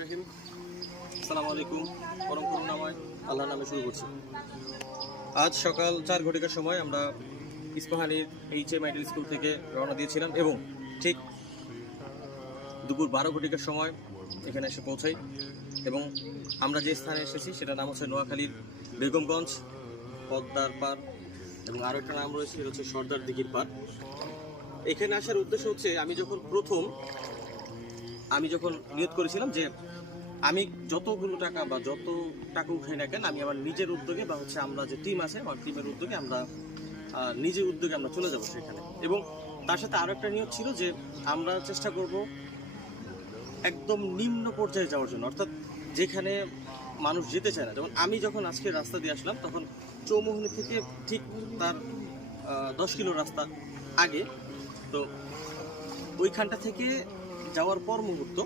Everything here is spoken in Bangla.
রহিম। আসসালামু আলাইকুম। পরম করুণাময় আল্লাহর নামে শুরু করছি। আজ সকাল 4 ঘটিকার সময় আমরা ইস্পাহানির HA মিডল স্কুল থেকে রওনা দিয়েছিলাম এবং ঠিক দুপুর 12 ঘটিকার সময় এখানে এসে পৌঁছাই এবং আমরা যে স্থানে এসেছি সেটার নাম হচ্ছে নোয়াখালীর বেগমগঞ্জ পদ্মার পাড় এবং আরও একটা নাম রয়েছে, এটা হচ্ছে সর্দার দিঘির পাড়। এখানে আসার উদ্দেশ্য হচ্ছে আমি যখন নিয়ত করেছিলাম যে আমি যতগুলো টাকা বা যত টাকা উঠাই না কেন আমি আমার নিজের উদ্যোগে বা হচ্ছে আমরা যে টিম আছে আমার টিমের উদ্যোগে আমরা নিজের উদ্যোগে আমরা চলে যাব সেখানে। এবং তার সাথে আরও একটা নিয়ত ছিল যে আমরা চেষ্টা করব একদম নিম্ন পর্যায়ে যাওয়ার জন্য, অর্থাৎ যেখানে মানুষ যেতে চায় না। যেমন আমি যখন আজকে রাস্তা দিয়ে আসলাম তখন চৌমুহনী থেকে ঠিক তার 10 কিলো রাস্তা আগে, তো ওইখানটা থেকে যাওয়ার পর মুহূর্ত